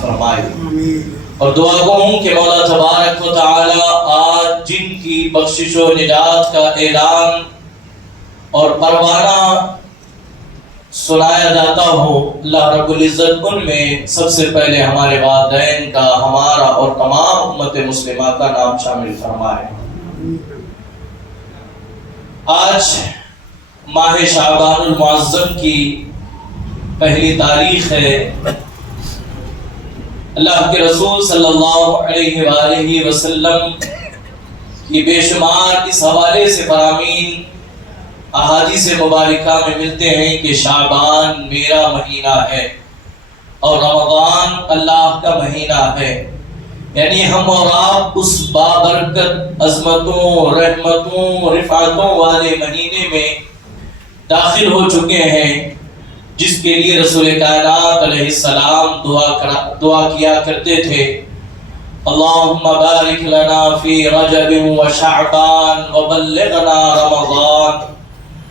سماعت فرمائے. اور دعا گو ہوں کہ مولا تبارک و تعالی آج جن کی بخشش و نجات کا اعلان اور پروانہ سنایا جاتا ہو، اللہ رب العزت ان میں سب سے پہلے ہمارے والدین کا، ہمارا اور تمام امت مسلمہ کا نام شامل فرمائے. آج ماہ شعبان المعظم کی پہلی تاریخ ہے. اللہ کے رسول صلی اللہ علیہ وآلہ وسلم کی بے شمار اس حوالے سے فرامین احادیث مبارکہ میں ملتے ہیں کہ شعبان میرا مہینہ ہے اور رمضان اللہ کا مہینہ ہے. یعنی ہم اور آپ اس بابرکت عظمتوں، رحمتوں، رفعتوں والے مہینے میں داخل ہو چکے ہیں جس کے لیے رسول کائنات علیہ السلام دعا کیا کرتے تھے. اللہم بارک لنا فی رجب و شعبان وبلغنا رمضان.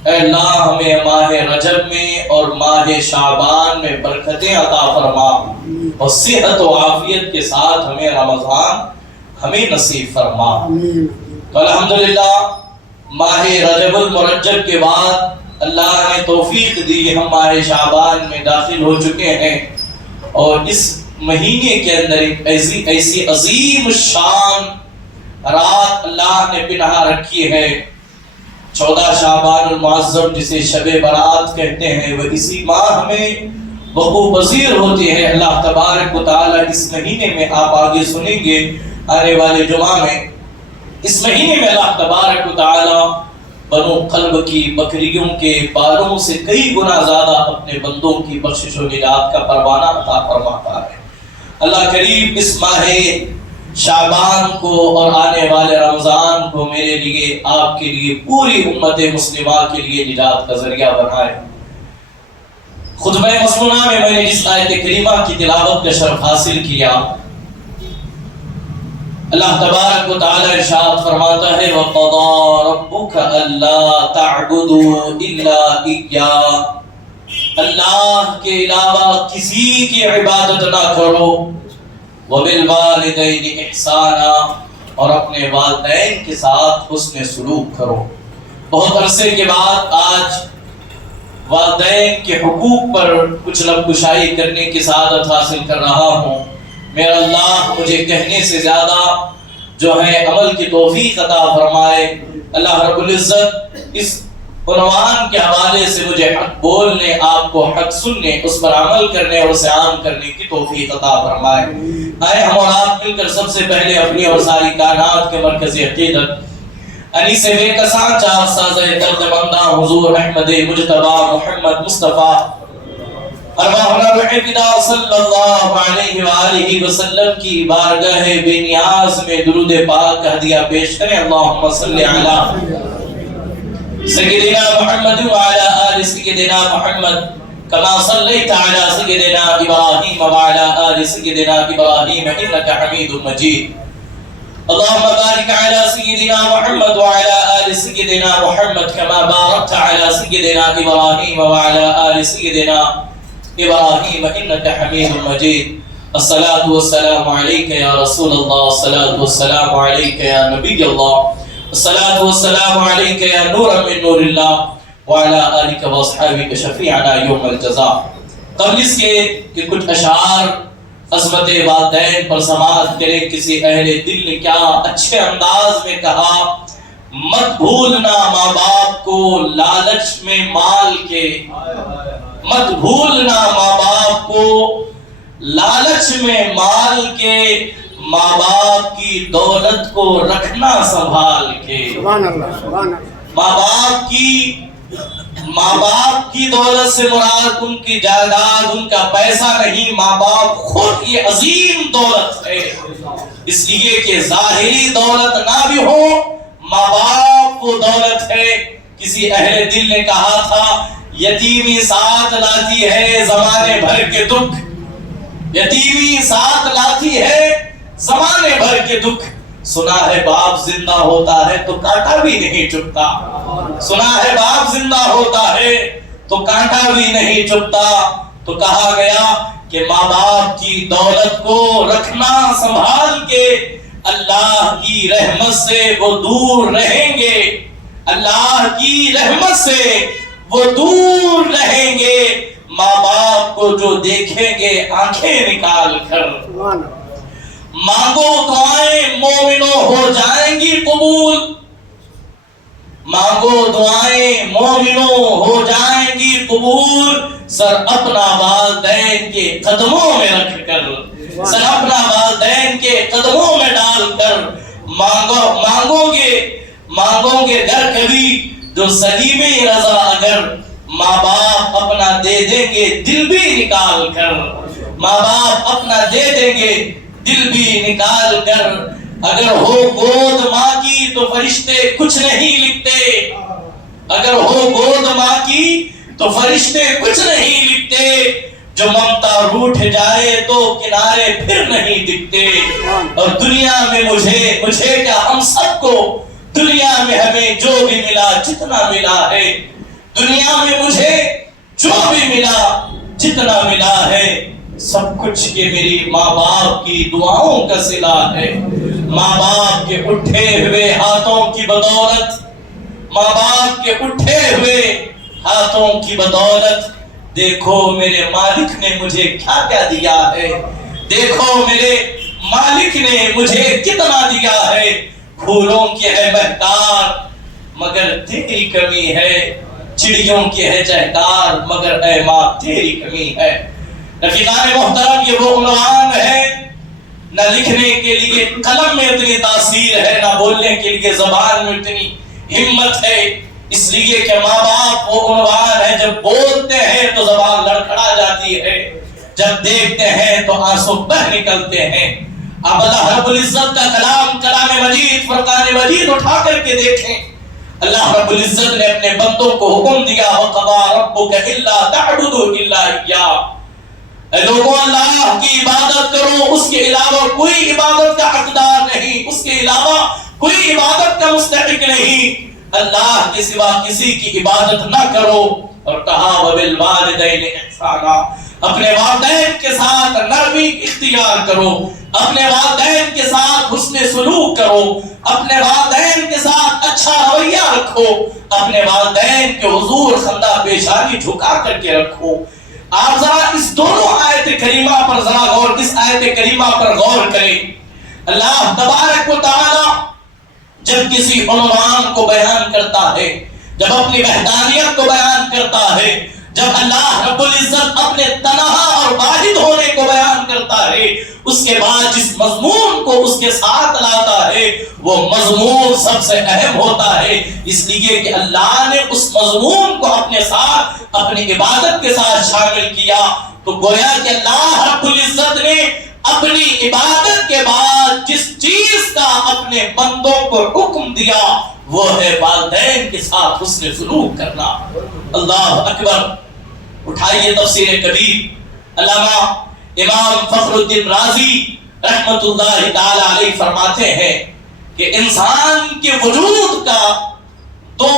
اے اللہ ہمیں ماہ رجب میں اور ماہ شعبان میں برکتیں عطا فرما اور صحت و عافیت کے ساتھ ہمیں رمضان ہمیں نصیب فرما. تو الحمدللہ ماہ رجب المرجب کے بعد اللہ نے توفیق دی، ہم ماہ شعبان میں داخل ہو چکے ہیں اور اس مہینے کے اندر ایک ایسی عظیم الشان رات اللہ نے پنہا رکھی ہے. 14 شعبان المعظم جسے شب برات کہتے ہیں، وہ اسی ماہ میں وقوع پذیر ہوتی ہے. اللہ تبارک و تعالی اس مہینے میں آپ آگے سنیں گے آنے والے جمعہ میں، اس مہینے میں اللہ تبارک و تعالی بنو قلب کی بکریوں کے بالوں سے کئی گنا زیادہ اپنے بندوں کی بخشش و نجات کا پروانہ عطا فرماتا ہے. اللہ کریم اس ماہ شعبان کو اور آنے والے رمضان کو میرے لیے، آپ کے لیے، پوری امت مسلمہ کے لیے نجات کا ذریعہ بنائے. خطبہ مسنونہ میں نے جس آیت کریمہ کی تلاوت کا شرف حاصل کیا، اللہ تبارک و تعالی ارشاد فرماتا ہے وَقَضَىٰ رَبُّكَ أَلَّا تَعْبُدُوا إِلَّا إِيَّاهُ. اللہ کے علاوہ کسی کی عبادت نہ کرو. وَبِالْوَالِدَيْنِ إِحْسَانًا، اور اپنے والدین کے ساتھ حسن سلوک کرو. بہت عرصے کے بعد آج والدین کے حقوق پر کچھ لب کشائی کرنے کی سعادت حاصل کر رہا ہوں. میرا اللہ مجھے کہنے سے زیادہ جو ہے عمل کی توفیق عطا فرمائے. اللہ رب العزت اس عنوان کے حوالے سے مجھے حق بولنے، آپ کو حق سننے، اس پر عمل کرنے اور اسے عام کرنے کی توفیق عطا فرمائے. آئے ہم اور آپ مل کر سب سے پہلے اپنی اور ساری کائنات کے مرکزی عقیدت انیس بے کساں چار ساز درد مندہ حضور احمد مجتبی محمد مصطفیٰ ارواحنا العبدہ صلی اللہ علیہ وآلہ وسلم کی بارگاہ بے نیاز میں درود پاک کا ہدیہ پیش کریں. اللہم صلی علی سیدنا محمد وعلی آل سیدنا محمد کما صلیت علی سیدنا ابراہیم وعلی آل سیدنا ابراہیم انک حمید مجید. اللہم بارک علی سیدنا محمد وعلی آل سیدنا محمد کما بارکت علی سیدنا ابراہیم وعلی آل سیدنا ابراہیم انک حمید مجید. الصلاة والسلام علیک یا رسول اللہ، الصلاة والسلام علیک یا نبی اللہ، الصلاة والسلام علیک یا نور من نور اللہ وعلی آلک و اصحابک شفیعنا یوم الجزاء. قبل اس کے کہ کچھ اشعار عظمت والدین پر سماعت کریں، کسی اہل دل نے کیا اچھے انداز میں کہا، مت بھولنا ماں باپ کو لالچ میں مال کے، مت بھولنا ماں باپ کو لالچ میں مال کے، ماں باپ کی دولت کو رکھنا سنبھال کے. ماں باپ کی دولت سے مراد ان کی جائیداد، ان کا پیسہ نہیں، ماں باپ خود یہ عظیم دولت ہے. اس لیے کہ ظاہری دولت نہ بھی ہو، ماں باپ وہ دولت ہے. کسی اہل دل نے کہا تھا یتیمی ساتھ لاتی ہے زمانے بھر کے دکھ، یتیمی ساتھ لاتی ہے زمانے بھر کے دکھ. سنا ہے باپ زندہ ہوتا ہے تو کانٹا بھی نہیں چبھتا، سنا ہے باپ زندہ ہوتا ہے تو کانٹا بھی نہیں چبھتا. تو کہا گیا کہ کہ ماں باپ کی دولت کو رکھنا سنبھال کے، اللہ کی رحمت سے وہ دور رہیں گے، اللہ کی رحمت سے وہ دور رہیں گے۔ ماں باپ کو جو دیکھیں گے آنکھیں نکال کر، مانگو دعائیں مومنوں ہو جائیں گی قبول، مانگو دعائیں مومنوں ہو جائیں گی قبول، سر اپنا والدین کے قدموں میں رکھ کر، سر اپنا والدین کے قدموں میں ڈال کر مانگو گے در کبھی جو سلیم رضا، اگر ماں باپ اپنا دے دیں گے دل بھی نکال کر، ماں باپ اپنا دے دیں گے دل بھی نکال کر، اگر ہو گود ماں کی تو فرشتے کچھ نہیں لکھتے، اگر ہو گود ماں کی تو فرشتے کچھ نہیں لکھتے، جو ممتا روٹھ جائے تو کنارے پھر نہیں دکھتے، اور دنیا میں مجھے کیا ہم سب کو، دنیا میں ہمیں جو بھی ملا جتنا ملا ہے، دنیا میں مجھے جو بھی ملا جتنا ملا ہے، سب کچھ کے میری ماں باپ کی دعاؤں کا صلہ ہے۔ ماں باپ کے اٹھے ہوئے ہاتھوں کی بدولت، ماں باپ کے اٹھے ہوئے ہاتھوں کی بدولت، دیکھو میرے مالک نے مجھے کیا کیا دیا ہے، دیکھو میرے مالک نے مجھے کتنا دیا ہے۔ پھولوں کی ہے مہکار مگر تیری کمی ہے، چڑیوں کی ہے چہکار مگر اے ماں تیری کمی ہے۔ رفیقان محترم، یہ وہ عنوان ہے، نہ لکھنے کے لیے قلم میں اتنی تاثیر ہے، نہ بولنے کے لیے زبان میں اتنی ہمت ہے، اس لیے کہ ماں باپ وہ عنوان ہے، جب بولتے ہیں تو زبان لڑکھڑا جاتی ہے، جب دیکھتے ہیں تو آنسو بہہ نکلتے ہیں۔ اب اللہ رب العزت کا کلام مجید، فرقان مجید اٹھا کر کے دیکھیں، اللہ رب العزت نے اپنے بندوں کو حکم دیا، وَقَضَىٰ رَبُّكَ إِلَّا تَعْبُدُوا إِلَّا إِيَّاهُ، اے لوگوں اللہ کی عبادت کرو، اس کے علاوہ کوئی عبادت کا حقدار نہیں، اس کے علاوہ کوئی عبادت کا مستحق نہیں، اللہ کے سوا کسی کی عبادت نہ کرو، اور کہا وَبِالْوَالِدَيْنِ إِحْسَانًا، اپنے والدین کے ساتھ نرمی اختیار کرو، اپنے والدین کے ساتھ حسن سلوک کرو، اپنے والدین کے ساتھ اچھا رویہ رکھو، اپنے والدین کے حضور خندہ پیشانی جھکا کر کے رکھو۔ آپ ذرا اس دونوں آیت کریمہ پر ذرا غور، اس آیت کریمہ پر غور کریں۔ اللہ تبارک و تعالی جب کسی عنوان کو بیان کرتا ہے، جب اپنی وحدانیت کو بیان کرتا ہے، جب اللہ رب العزت اپنے تنہا اور واحد ہونے کو بیان کرتا ہے، اس کے بعد جس مضمون کو اس کے ساتھ لاتا ہے وہ مضمون سب سے اہم ہوتا ہے، اس لیے کہ اللہ نے اس مضمون کو اپنے ساتھ اپنی عبادت کے ساتھ شامل کیا، تو گویا کہ اللہ رب العزت نے اپنی عبادت کے بعد جس چیز کا اپنے بندوں کو حکم دیا وہ ہے والدین کے ساتھ حسن سلوک کرنا۔ اللہ اکبر۔ اٹھائیے تفسیر کبیر، علامہ امام فخر الدین رازی رحمت اللہ تعالی علیہ فرماتے ہیں کہ انسان کے وجود کا دو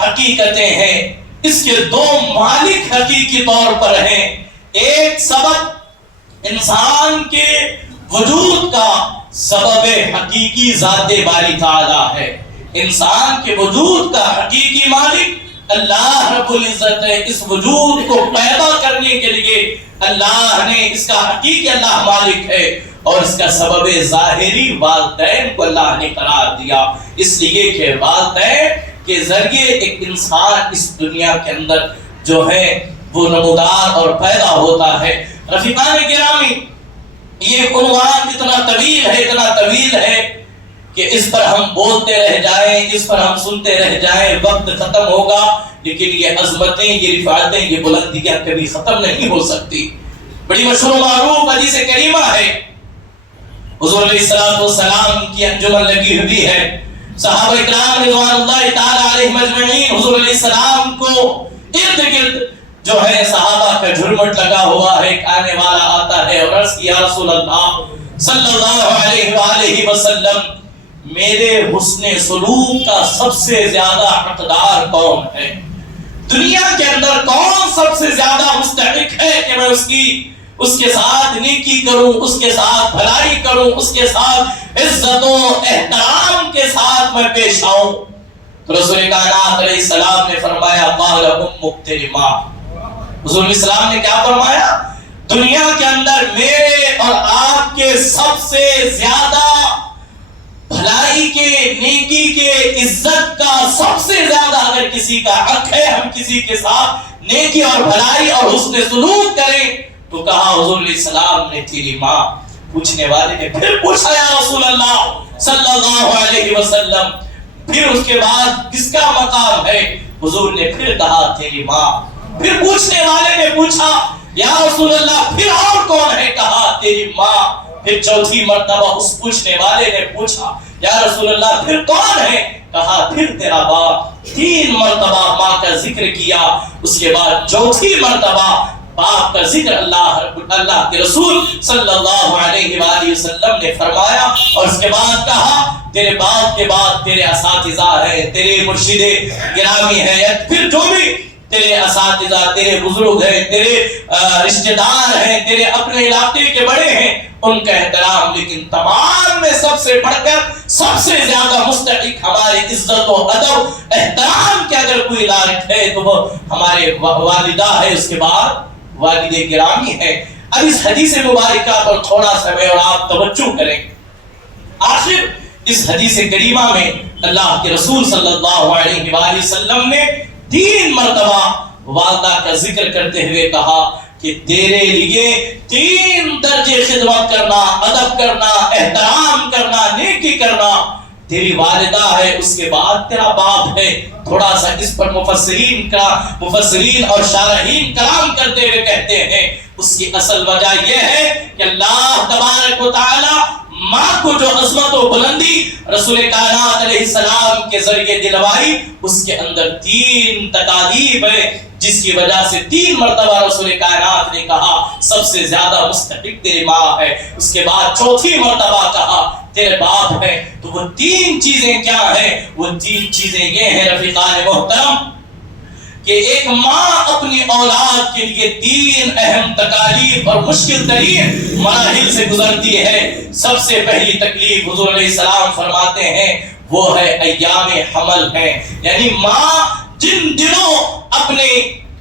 حقیقتیں ہیں، اس کے دو مالک حقیقی طور پر ہیں۔ ایک سبب انسان کے وجود کا سبب حقیقی ذات باری تعالی ہے، انسان کے وجود کا حقیقی مالک اللہ رب العزت ہے۔ اس وجود کو پیدا کرنے کے لیے اللہ نے، اس کا حقیقی اللہ مالک ہے، اور اس کا سبب ظاہری والدین کو اللہ نے قرار دیا، اس لیے کہ والدین کے ذریعے ایک انسان اس دنیا کے اندر جو ہے وہ نمودار اور پیدا ہوتا ہے۔ رفیقان گرامی، یہ عنوان اتنا طویل ہے کہ اس پر ہم بولتے رہ جائیں، اس پر ہم سنتے رہ جائیں، وقت ختم ہوگا، لیکن یہ عظمتیں، یہ رفعتیں، یہ بلندیاں کبھی ختم نہیں ہو سکتی۔ بڑی مشہور و معروف حدیث کریمہ ہے، حضور علیہ السلام کی انجمن لگی ہوئی ہے، صحابہ اکرام رضوان اللہ تعالی علیہم اجمعین حضور علیہ السلام کو ارد گرد جو ہے صحابہ کا جھرمٹ لگا ہوا ہے، ایک آنے والا آتا ہے اور عرض کیا رسول اللہ صلی اللہ علیہ وآلہ وسلم، میرے حسن سلوک کا سب سے زیادہ حقدار کون ہے؟ دنیا کے اندر کون سب سے زیادہ مستحق ہے کہ میں اس کی اس کے ساتھ نیکی کروں، اس کے ساتھ بھلائی کروں، اس کے ساتھ عزت و احترام کے ساتھ میں پیش آؤں۔ تو رسول کائنات علیہ السلام نے فرمایا قال امک تیری ماں۔ حضور السلام نے کیا فرمایا؟ دنیا کے اندر میرے اور آپ کے سب سے زیادہ بھلائی کے، نیکی کے، عزت کا سب سے زیادہ اگر کسی کا حق ہے ہم کسی کے ساتھ نیکی اور بھلائی اور حسن سلوک کریں، تو کہا حضور علیہ السلام نے تیری ماں۔ پوچھنے والے نے پھر پوچھا یا رسول اللہ صلی اللہ علیہ وسلم پھر اس کے بعد کس کا مقام ہے؟ حضور نے پھر کہا تیری ماں۔ پھر پوچھنے والے نے پوچھا یا رسول اللہ پھر اور کون ہے؟ کہا تیری ماں۔ پھر چوتھی مرتبہ اس پوچھنے والے نے پوچھا یا رسول اللہ پھر کون ہے؟ کہا پھر تیرا باپ۔ تین مرتبہ ماں کا ذکر کیا، اس کے بعد چوتھی مرتبہ باپ کا ذکر اللہ کے رسول صلی اللہ علیہ وآلہ وسلم نے فرمایا، اور اس کے بعد کہا تیرے باپ کے بعد تیرے اساتذہ ہیں، تیرے مرشد گرامی ہیں، یا پھر جو بھی تیرے اساتذہ، تیرے بزرگ ہیں، تیرے رشتہ دار ہیں، تیرے اپنے علاقے کے بڑے ہیں، ان کا احترام، لیکن تمام میں سب سے بڑھ کر سب سے زیادہ مستحق ہمارے عزت و ادب احترام کے اگر کوئی لائق ہے تو وہ ہمارے والدہ ہے، اس کے بعد والد گرامی ہے۔ اب اس حدیث مبارکہ پر تھوڑا سا میں اور آپ توجہ کریں۔ آخر اس حدیث کریمہ میں اللہ کے رسول صلی اللہ علیہ وآلہ وسلم نے تین مرتبہ والدہ کا ذکر کرتے ہوئے کہا کہ تیرے لیے تین درجے خدمت کرنا، ادب کرنا، احترام کرنا، نیکی کرنا، تیری والدہ ہے، اس کے بعد تیرا باپ ہے۔ تھوڑا سا اس پر مفسرین اور شارحین کلام کرتے ہوئے کہتے ہیں اس کی اصل وجہ یہ ہے کہ اللہ تبارک و تعالی ماں کو جو عظمت و بلندی رسول کائنات علیہ السلام کے ذریعے دلوائی، اس کے اندر تین تکالیف ہے، جس کی وجہ سے تین مرتبہ رسول کائنات نے کہا سب سے زیادہ مستحق تیری ماں ہے، اس کے بعد چوتھی مرتبہ کہا تیرے باپ ہے۔ تو وہ تین چیزیں کیا ہیں؟ وہ تین چیزیں یہ ہیں رفیقان محترم کہ ایک ماں اپنی اولاد کے لیے تین اہم تکالیف اور مشکل ترین مراحل سے گزرتی ہے۔ سب سے پہلی تکلیف حضور علیہ السلام فرماتے ہیں وہ ہے ایام حمل ہے، یعنی ماں جن دنوں اپنے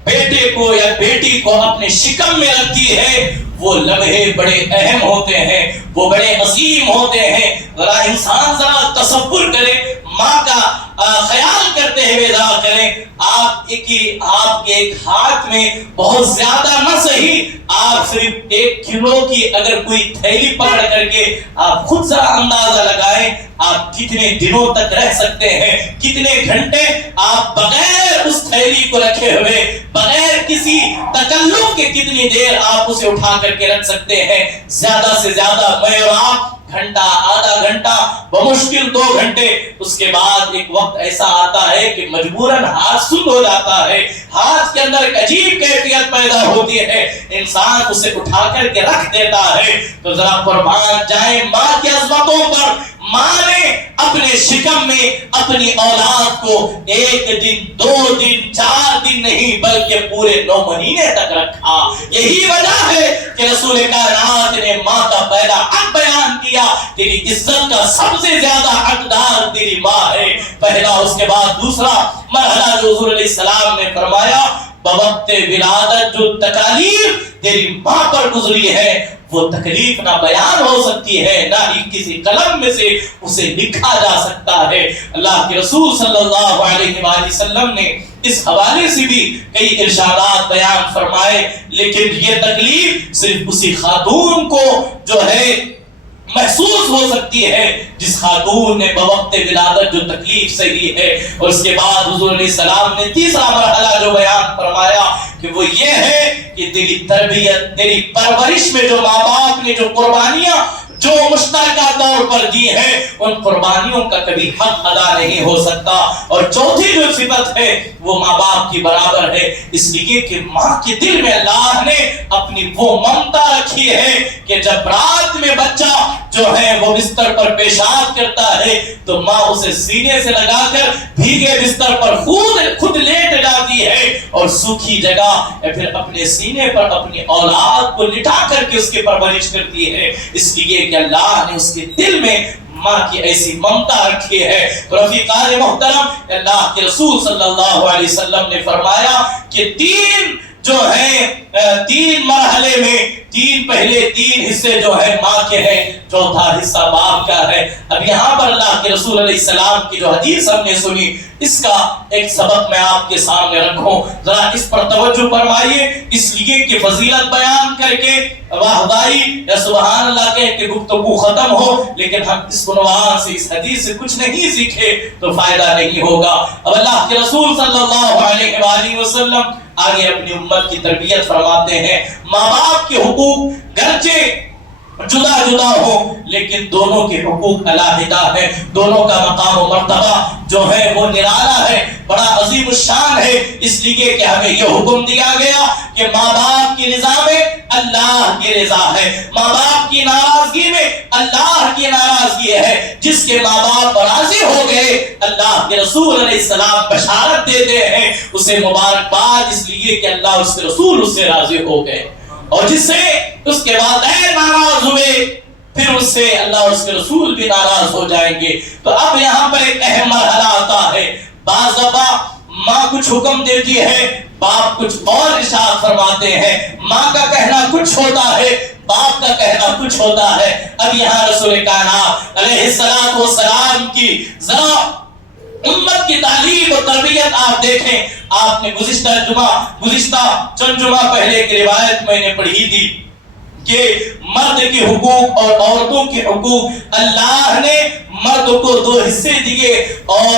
بیٹے کو یا بیٹی کو اپنے شکم میں رکھتی ہے، وہ لمحے بڑے اہم ہوتے ہیں، وہ بڑے عظیم ہوتے ہیں۔ ذرا انسان ذرا تصور کرے، ماں کا خیال کرتے ہوئے ذرا کریں، آپ کے ایک ہاتھ میں بہت زیادہ نہ صحیح، آپ صرف 1 کلو کی اگر کوئی تھیلی پکڑ کر کے آپ خود ذرا اندازہ لگائیں آپ کتنے دنوں تک رہ سکتے ہیں، کتنے گھنٹے آپ بغیر اس تھیلی کو رکھے ہوئے، بغیر کسی تکلف کے کتنی دیر آپ اسے اٹھا کر کے رکھ سکتے ہیں۔ زیادہ سے زیادہ میں اور آپ گھنٹہ، آدھا گھنٹہ، بمشکل 2 گھنٹے۔ اس کے بعد ایک وقت ایسا آتا ہے کہ مجبوراً ہاتھ سن ہو جاتا ہے، ہاتھ کے اندر ایک عجیب کیفیت پیدا ہوتی ہے، انسان اسے اٹھا کر کے رکھ دیتا ہے۔ تو ذرا قربان جائیں ماں کی عظمتوں پر۔ ماں نے اپنے شکم میں اپنی اولاد کو 1 دن، 2 دن، 4 دن نہیں بلکہ پورے 9 مہینے تک رکھا۔ یہی وجہ ہے کہ رسول کائنات نے ماں کا پہلا حق بیان کیا، تیری عزت کا سب سے زیادہ حقدار تیری ماں ہے، پہلا۔ اس کے بعد دوسرا مرحلہ جو حضور علیہ السلام نے فرمایا بوقت ولادت جو تکالیف تیری ماں پر گزری ہے وہ تکلیف نہ بیان ہو سکتی ہے، نہ ہی کسی قلم میں سے اسے لکھا جا سکتا ہے۔ اللہ کے رسول صلی اللہ علیہ وآلہ وسلم نے اس حوالے سے بھی کئی ارشادات بیان فرمائے، لیکن یہ تکلیف صرف اسی خاتون کو جو ہے محسوس ہو سکتی ہے جس خاتون نے بوقت ولادت جو تکلیف سہی ہے۔ اور اس کے بعد حضور علیہ السلام نے تیسرا مرحلہ جو بیان فرمایا کہ وہ یہ ہے کہ تیری تربیت، تیری پرورش میں جو ماں باپ نے جو قربانیاں جو مشترکہ طور پر دی ہے ان قربانیوں کا کبھی حق ادا نہیں ہو سکتا۔ اور چوتھی جو صفت ہے وہ ماں باپ کی برابر ہے، اس لیے کہ ماں کے دل میں اللہ نے اپنی وہ ممتا رکھی ہے کہ جب رات میں بچہ جو ہے وہ بستر پر پیشاب کرتا ہے تو ماں اسے سینے سے لگا کر بھیگے بستر پر خود لیٹ جاتی ہے اور سوکھی جگہ پھر اپنے سینے پر اپنی اولاد کو لٹا کر کے اس کی پرورش کرتی ہے، اس لیے کہ اللہ نے اس کے دل میں ماں کی ایسی ممتا رکھی ہے۔ رفیقان محترم، اللہ کے رسول صلی اللہ علیہ وسلم نے فرمایا کہ تین مرحلے میں پہلے تین حصے جو ہے ماں کے ہیں، چوتھا حصہ باپ کا ہے۔ اب یہاں پر اللہ کے رسول علیہ السلام کی جو حدیث ہم نے سنی، اس کا ایک سبق میں آپ کے سامنے رکھوں، ذرا اس پر توجہ فرمائیے، اس لیے کہ فضیلت بیان کر کے واہدائی یا سبحان اللہ کہہ کے گفتگو ختم ہو، لیکن ہم اس عنوان سے اس حدیث سے کچھ نہیں سیکھے تو فائدہ نہیں ہوگا۔ اب اللہ کے رسول صلی اللہ علیہ وآلہ وسلم آگے اپنی امت کی تربیت فرماتے ہیں، ماں باپ کے حقوق گرچہ جدا جدا ہو لیکن دونوں کے حقوق علیحدہ ہے، دونوں کا مقام و مرتبہ جو ہے وہ نرالا ہے، بڑا عظیم الشان ہے، اس لیے کہ ہمیں یہ حکم دیا گیا کہ ماں باپ کی رضا میں اللہ کی رضا ہے، ماں باپ کی ناراضگی میں اللہ کی ناراضگی ہے۔ جس کے ماں باپ راضی ہو گئے، اللہ کے رسول علیہ السلام بشارت دیتے ہیں اسے مبارکباد، اس لیے کہ اللہ اس کے رسول اس سے راضی ہو گئے، اور جس سے اس کے والدین ناراض ہوئے پھر اس سے اللہ اور اس کے رسول بھی ناراض ہو جائیں گے۔ تو اب یہاں پر ایک اہم مرحلہ آتا ہے، بعض دفعہ ماں کچھ حکم دیتی ہے، باپ کچھ اور ارشاد فرماتے ہیں، ماں کا کہنا کچھ ہوتا ہے، باپ کا کہنا کچھ ہوتا ہے۔ اب یہاں رسول کائنات علیہ السلام کی ذرا امت کی تعلیم و تربیت آپ دیکھیں۔ آپ نے گزشتہ چند جمعہ پہلے کی روایت میں نے پڑھی تھی کہ مرد کے حقوق اور عورتوں کے حقوق، اللہ نے مرد کو 2 حصے دیے اور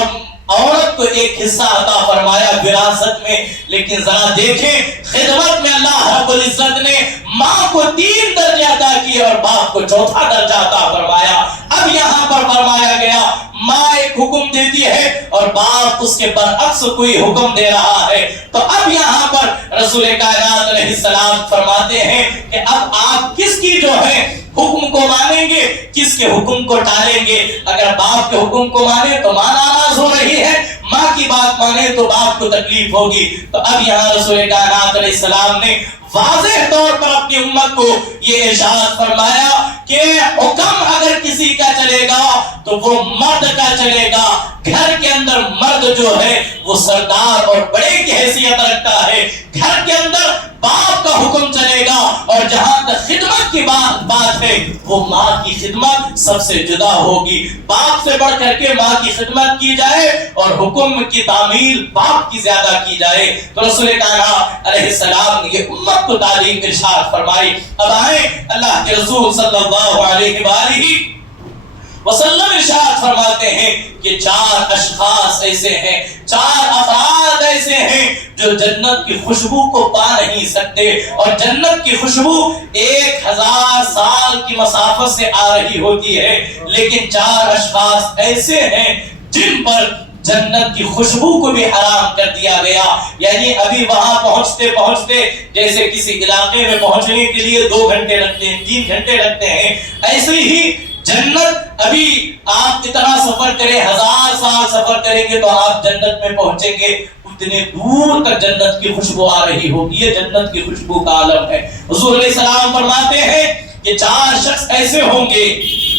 عورت کو 1 حصہ عطا فرمایا وراثت میں، لیکن ذرا دیکھیں خدمت میں اللہ رب العزت نے ماں کو 3 درجے عطا کیے اور باپ کو 4تھا درجہ عطا فرمایا۔ اب یہاں پر فرمایا گیا ماں ایک حکم دیتی ہے اور باپ اس کے برعکس کوئی حکم دے رہا ہے، تو اب یہاں پر رسول کائنات علیہ السلام فرماتے ہیں کہ اب آپ کس کی جو ہے حکم کو مانیں گے، کس کے حکم کو ٹالیں گے؟ اگر باپ کے حکم کو مانے تو ماں ناراض ہو رہی ہے، ماں کی بات مانے تو باپ کو تکلیف ہوگی۔ تو اب یہاں رسول کائنات علیہ السلام نے واضح طور پر اپنی امت کو یہ ارشاد فرمایا کہ حکم اگر کسی کا چلے گا تو وہ مرد کا چلے گا۔ گھر کے اندر مرد جو ہے وہ سردار اور بڑے کی حیثیت رکھتا ہے، گھر کے اندر باپ کا حکم چلے گا، اور جہاں تک خدمت کی بات ہے وہ ماں کی خدمت سب سے جدا ہوگی، باپ سے بڑھ کر کے ماں کی خدمت کی جائے اور حکم کی تعمیل باپ کی زیادہ کی جائے۔ تو رسول کائنات علیہ السلام نے یہ امت کو تعلیم ارشاد فرمائی۔ اب آئیں اللہ کے رسول صلی اللہ علیہ وآلہ وسلم ارشاد فرماتے ہیں کہ 4 اشخاص ایسے ہیں، 4 افراد ایسے ہیں جو جنت کی خوشبو کو پا نہیں سکتے، اور جنت کی خوشبو 1000 سال کی مسافت سے آ رہی ہوتی ہے، لیکن 4 اشخاص ایسے ہیں جن پر جنت کی خوشبو کو بھی حرام کر دیا گیا۔ یعنی ابھی وہاں پہنچتے جیسے کسی علاقے میں پہنچنے کے لیے 2 گھنٹے لگتے ہیں، 3 گھنٹے لگتے ہیں، ایسے ہی جنت ابھی آپ اتنا سفر کریں، 1000 سال سفر کریں گے تو آپ جنت میں پہنچیں گے، اتنے دور تک جنت کی خوشبو آ رہی ہوگی، یہ جنت کی خوشبو کا عالم ہے۔ حضور علیہ السلام فرماتے ہیں کہ 4 شخص ایسے ہوں گے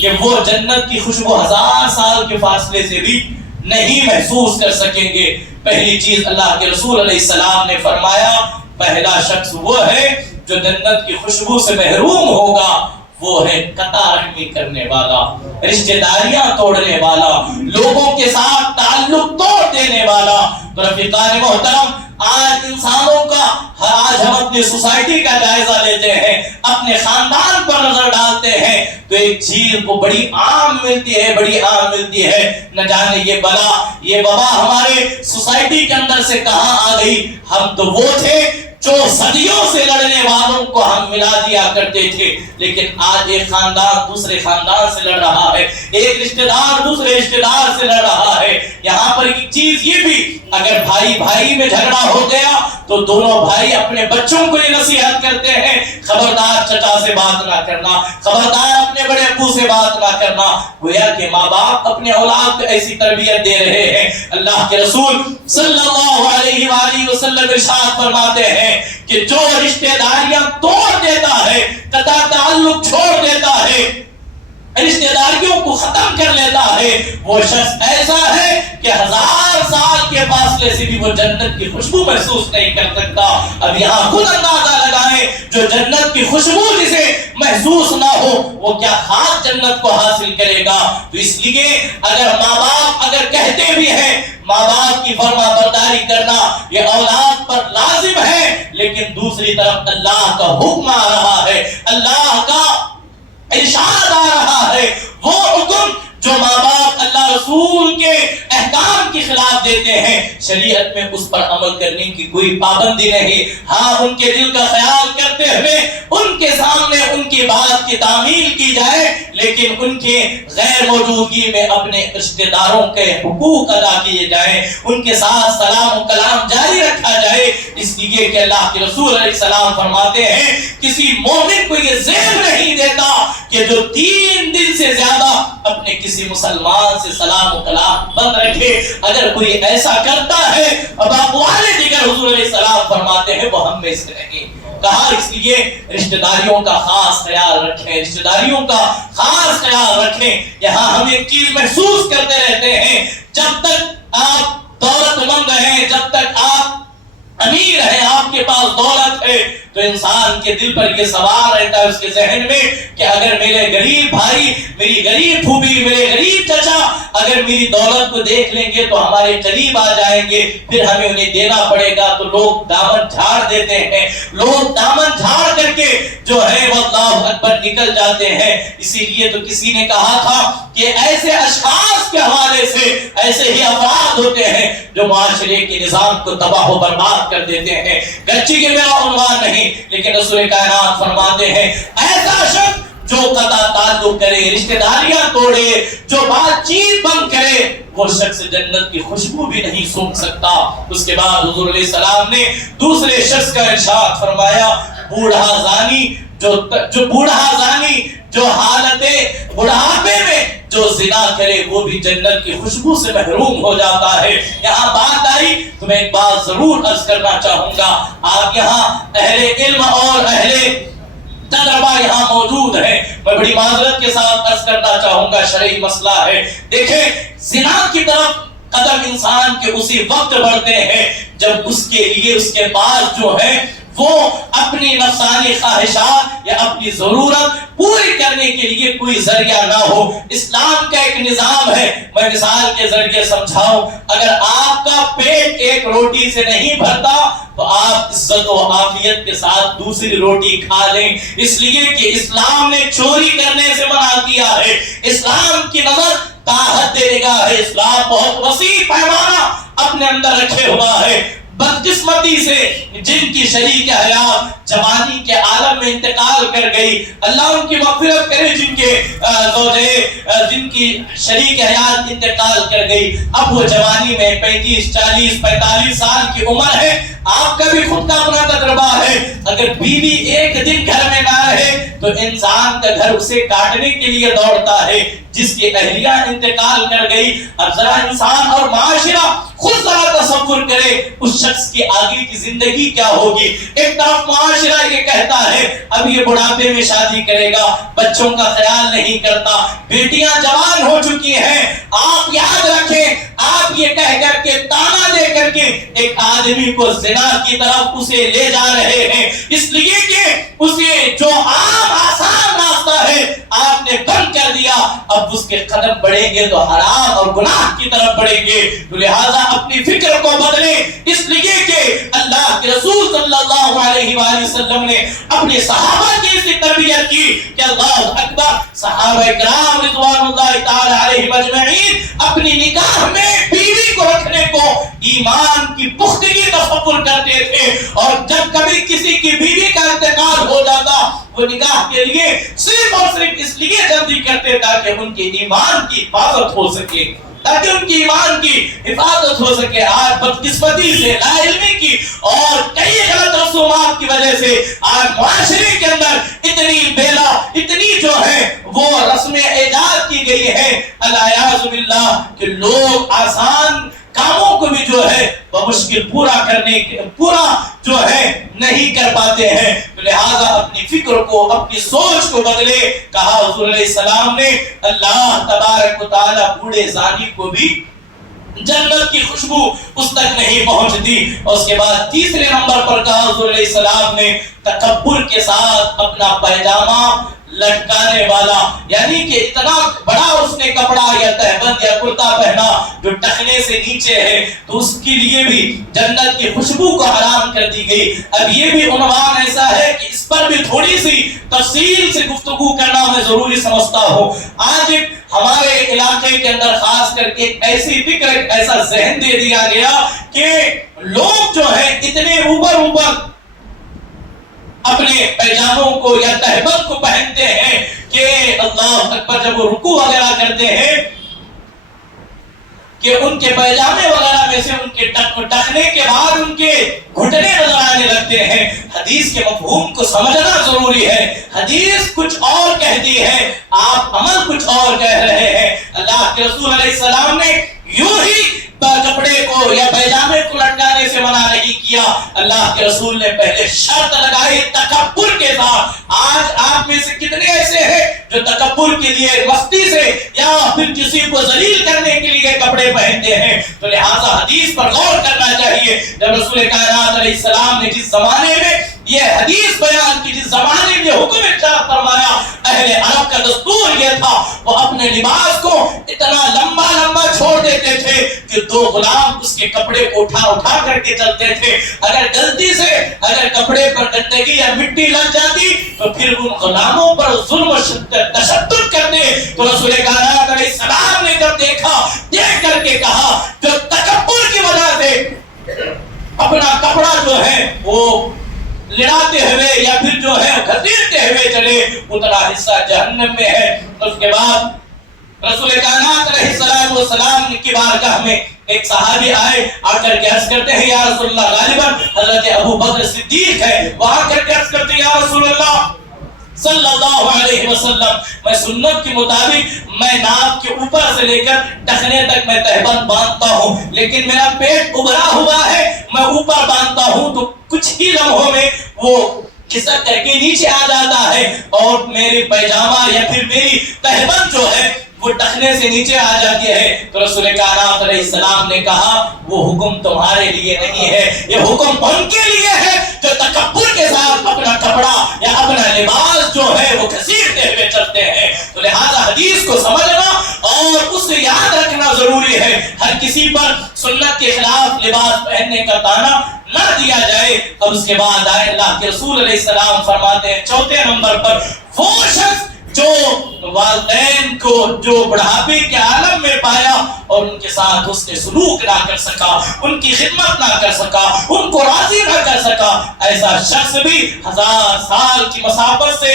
کہ وہ جنت کی خوشبو 1000 سال کے فاصلے سے بھی نہیں محسوس کر سکیں گے۔ پہلی چیز اللہ کے رسول علیہ السلام نے فرمایا، پہلا شخص وہ ہے جو جنت کی خوشبو سے محروم ہوگا، وہ ہے قطع رحمی کرنے والا، رشتہ داریاں توڑنے والا، لوگوں کے ساتھ تعلق توڑ دینے والا۔ تو رفیقان محترم، آج انسانوں کا آج ہم اپنی سوسائٹی کا جائزہ لیتے ہیں، اپنے خاندان پر نظر ڈالتے ہیں تو ایک چیز کو بڑی عام ملتی ہے، نہ جانے یہ بلا یہ وبا ہمارے سوسائٹی کے اندر سے کہاں آ گئی۔ ہم تو وہ تھے جو صدیوں سے لڑنے والوں کو ہم ملا دیا کرتے تھے، لیکن آج ایک خاندان دوسرے خاندان سے لڑ رہا ہے، ایک رشتہ دار دوسرے رشتہ دار سے لڑ رہا ہے۔ یہاں پر ایک چیز یہ بھی، اگر بھائی بھائی میں جھگڑا ہو گیا تو دونوں بھائی اپنے بچوں کو یہ نصیحت کرتے ہیں، خبردار چچا سے بات نہ کرنا، خبردار اپنے بڑے ابو سے بات نہ کرنا۔ گویا کہ ماں باپ اپنے اولاد کو ایسی تربیت دے رہے ہیں۔ اللہ کے رسول صلی اللہ علیہ وآلہ وسلم ارشاد فرماتے ہیں کہ جو رشتہ داریاں توڑ دیتا ہے، قطع تعلق چھوڑ دیتا ہے، رشتہ داریوں کو ختم کر لیتا ہے، وہ شخص ایسا ہے کہ 1000 سال کے فاصلے سے بھی وہ جنت کی خوشبو محسوس نہیں کر سکتا۔ اب یہاں خود اندازہ لگائیں، جو جنت کی خوشبو جسے محسوس نہ ہو وہ کیا خاص جنت کو حاصل کرے گا؟ تو اس لیے اگر ماں باپ اگر کہتے بھی ہیں، ماں باپ کی فرما برداری کرنا یہ اولاد پر لازم ہے، لیکن دوسری طرف اللہ کا حکم آ رہا ہے، اللہ کا ارشاد آ رہا ہے، وہ حکم جو ماں باپ اللہ رسول کے احکام کی خلاف دیتے ہیں، شریعت میں اس پر عمل کرنے کی کوئی پابندی نہیں۔ ہاں ان کے دل کا خیال کرتے ہوئے ان کے سامنے ان کی بات کی تعمیل کی جائے، لیکن ان کے غیر موجودگی میں اپنے رشتہ داروں کے حقوق ادا کیے جائیں، ان کے ساتھ سلام و کلام جاری رکھا جائے، اس لیے کہ اللہ کے رسول علیہ السلام فرماتے ہیں کسی مومن کو یہ زیب نہیں دیتا کہ جو 3 دن سے زیادہ اپنے کسی مسلمان سے سلام و کلام بند رکھے۔ اگر کوئی ایسا کرتا ہے، اب آپ والے دیگر حضور علیہ السلام فرماتے ہیں وہ ہم میں سے نہیں۔ کہا اس لیے رشتہ داریوں کا خاص خیال رکھیں، رشتہ داریوں کا خاص خیال رکھیں۔ یہاں ہم ایک چیز محسوس کرتے رہتے ہیں، جب تک آپ دولت مند ہیں، جب تک آپ امیر ہیں، آپ کے پاس دولت ہے، تو انسان کے دل پر یہ سوال رہتا ہے اس کے ذہن میں کہ اگر میرے غریب بھائی، میری غریب پھوپھی، میرے غریب چچا اگر میری دولت کو دیکھ لیں گے تو ہمارے قریب آ جائیں گے، پھر ہمیں انہیں دینا پڑے گا، تو لوگ دامن جھاڑ دیتے ہیں، لوگ دامن جھاڑ کر کے جو ہے وہ اللہ اکبر نکل جاتے ہیں۔ اسی لیے تو کسی نے کہا تھا کہ ایسے اشخاص کے حوالے سے ایسے ہی افراد ہوتے ہیں جو معاشرے کے نظام کو تباہ و برباد کر دیتے ہیں۔ گچی کے میرا عنوان نہیں، لیکن رسول کائنات فرماتے ہیں ایسا شخص جو قطع تعلق کرے، رشتہ داریاں توڑے، جو بات چیت بند کرے، وہ شخص جنت کی خوشبو بھی نہیں سونگھ سکتا۔ اس کے بعد حضور علیہ السلام نے دوسرے شخص کا ارشاد فرمایا، بوڑھا زانی جو حالت بڑھاپے میں جو زنا کرے وہ بھی جنت کی خوشبو سے محروم ہو جاتا ہے۔ یہاں بات آئی تو میں ایک بات ضرور عرض کرنا چاہوں گا، آپ یہاں اہل علم اور اہل تجربہ یہاں موجود ہیں، میں بڑی معذرت کے ساتھ عرض کرنا چاہوں گا، شرعی مسئلہ ہے۔ دیکھیں زنا کی طرف قدم انسان کے اسی وقت بڑھتے ہیں جب اس کے لیے اس کے پاس جو ہے وہ اپنی نفسانی خواہشات یا اپنی ضرورت پوری کرنے کے لیے کوئی ذریعہ نہ ہو۔ اسلام کا ایک نظام ہے، میں مثال کے ذریعے سمجھاؤں، اگر آپ کا پیٹ ایک روٹی سے نہیں بھرتا تو آپ عزت و عافیت کے ساتھ دوسری روٹی کھا لیں، اس لیے کہ اسلام نے چوری کرنے سے منع کیا ہے۔ اسلام کی نظر طاعت دے گا ہے، اسلام بہت وسیع پیمانہ اپنے اندر رکھے ہوا ہے۔ بدقسمتی سے جن کی شریک حیات جوانی کے عالم میں انتقال کر گئی، اللہ ان کی مغفرت کرے، جن کے زوجے جن کی شریک حیات انتقال کر گئی، اب وہ جوانی میں 35 40 45 سال کی عمر ہے، آپ کا بھی خود کا اپنا تجربہ ہے، اگر بیوی ایک دن گھر میں نہ رہے تو انسان کا گھر اسے کاٹنے کے لیے دوڑتا ہے۔ جس کی اہلیہ انتقال کر گئی، اب ذرا انسان اور معاشرہ خود ذرا تصور کرے اس شخص کی آگے کی زندگی کیا ہوگی۔ ایک طرف معاشرہ یہ کہتا ہے اب یہ بڑھاپے میں شادی کرے گا، بچوں کا خیال نہیں کرتا، بیٹیاں جوان ہو چکی ہیں، آپ یاد رکھیں آپ یہ کہہ کر کے تانا دے کر کے ایک آدمی کو زنا کی طرف اسے لے جا رہے ہیں، اس لیے کہ اسے جو عام آسان راستہ ہے آپ نے بند کر دیا، اب اس کے قدم بڑھیں گے تو حرام اور گناہ کی طرف بڑھیں گے۔ تو لہٰذا اپنی فکر کو بدلیں، اس لیے کہ اللہ کے رسول صلی اللہ علیہ وآلہ وسلم نے اپنے صحابہ کی اسی تربیت کی کہ اللہ اکبر، صحابہ کرام رضوان اللہ تعالی علیہ مجمعین اپنی نکاح میں بیوی کو رکھنے کو ایمان کی پختگی تصور کرتے تھے، اور جب کبھی کسی کی بیوی کا انتقال ہو جاتا وہ نکاح کے لیے صرف اور صرف اس لیے جلدی کرتے تاکہ ان کے ایمان کی حفاظت ہو سکے، تاکہ ان کی ایمان کی حفاظت ہو سکے۔ آج بدقسمتی سے، لا علمی کی اور کئی غلط رسومات کی وجہ سے آج معاشرے کے اندر اتنی بیلا، اتنی جو ہے وہ رسمیں ایجاد کی گئی ہے الیاذ باللہ کہ لوگ آسان کاموں کو بھی جو ہے وہ مشکل پورا جو ہے نہیں کر پاتے ہیں۔ تو لہذا اپنی فکر کو، اپنی سوچ کو بدلے۔ کہا حضور علیہ السلام نے اللہ تبارک و تعالی بوڑھے زانی کو بھی جنت کی خوشبو اس تک نہیں پہنچتی۔ اور اس کے بعد تیسرے نمبر پر کہا حضور علیہ السلام نے تکبر کے ساتھ اپنا پیجامہ لٹکانے والا، یعنی کہ اتنا بڑا اس نے کپڑا یا تہبند یا کرتا پہنا جو ٹخنے سے نیچے ہے تو اس کے لیے بھی جنت کی خوشبو کو حرام کر دی گئی۔ اب یہ بھی عنوان ایسا ہے کہ اس پر بھی تھوڑی سی تفصیل سے گفتگو کرنا میں ضروری سمجھتا ہوں۔ آج ہمارے علاقے کے اندر خاص کر کے ایسی فکر، ایک ایسا ذہن دے دیا گیا کہ لوگ جو ہے اتنے اوپر اپنے پیجاموں کو یا تہبند کو پہنتے ہیں کہ اللہ اکبر، جب وہ رکوع وغیرہ کرتے ہیں کہ ان کے پیجامے وغیرہ میں سے ان کے ٹکنے کے بعد ان کے گھٹنے نظر آنے لگتے ہیں۔ حدیث کے مفہوم کو سمجھنا ضروری ہے۔ حدیث کچھ اور کہتی ہے، آپ عمل کچھ اور کہہ رہے ہیں۔ اللہ کے رسول علیہ السلام نے یوں ہی کپڑے کو یا پیجامے کو لٹکانے سے منع نہیں کیا، اللہ کے رسول نے پہلے شرط لگائی تکبر کے ساتھ۔ آج آپ میں سے کتنے ایسے ہیں جو تکبر کے لیے مستی سے یا پھر کسی کو ذلیل کرنے کے لیے کپڑے پہنتے ہیں؟ تو لہذا حدیث پر غور کرنا چاہیے۔ جب رسول کائنات علیہ السلام نے جس زمانے میں یہ حدیث بیان کی، جس زمانے میں حکم ارشاد فرمایا، اہل عرب کا دستور یہ تھا وہ اپنے لباس کو اتنا لمبا چھوڑ دیتے تھے کہ دو غلام اس کے کپڑے کو اٹھا کر کے چلتے تھے۔ اگر غلطی سے کپڑے پر گندگی یا مٹی لگ جاتی تو پھر ان غلاموں پر ظلم و تشدد کرتے۔ تو رسول کائنات علیہ السلام نے جب دیکھ کر کے کہا جو تکبر کی وجہ سے اپنا کپڑا جو ہے وہ لڑاتے ہوئے یا پھر جو ہے گھسیٹتے ہوئے چلے، اتنا حصہ جہنم میں ہے۔ اس کے بعد رسول کائنات علیہ السلام کی بارگاہ میں ایک صحابی آئے، آ کر کے عرض کرتے ہیں یا رسول اللہ، غالباً حضرت ابو بکر صدیق ہے، وہ آ کر کے عرض کرتے ہیں یا رسول اللہ صلی اللہ علیہ وسلم، میں سنت کے مطابق میں ناک کے اوپر سے لے کر ٹخنے تک میں تہبند باندھتا ہوں، لیکن میرا پیٹ ابھرا ہوا ہے، میں اوپر باندھتا ہوں تو کچھ ہی لمحوں میں وہ کھسک کر کے نیچے آ جاتا ہے اور میری پیجامہ یا پھر میری تہبند جو ہے وہ ٹخنے سے نیچے آ جاتی ہے۔ تو رسول کائنات علیہ السلام نے کہا وہ حکم تمہارے لیے نہیں ہے، یہ حکم ان کے لیے ہے جو تکبر کے ساتھ اپنا کپڑا یا اپنا لباس جو ہے وہ گھسیٹتے ہوئے چلتے ہیں۔ تو لہذا حدیث کو سمجھنا اور اسے یاد رکھنا ضروری ہے۔ ہر کسی پر سنت کے خلاف لباس پہننے کا طعنہ نہ دیا جائے۔ اب اس کے بعد آئے اللہ کے رسول علیہ السلام فرماتے ہیں چوتھے نمبر پر وہ شخص جو والدین کو جو بڑھاپے کے عالم میں پایا اور ان کے ساتھ اس نے سلوک نہ کر سکا، ان کی خدمت نہ کر سکا، ان کو راضی نہ کر سکا، ایسا شخص بھی 1000 سال کی مسافت سے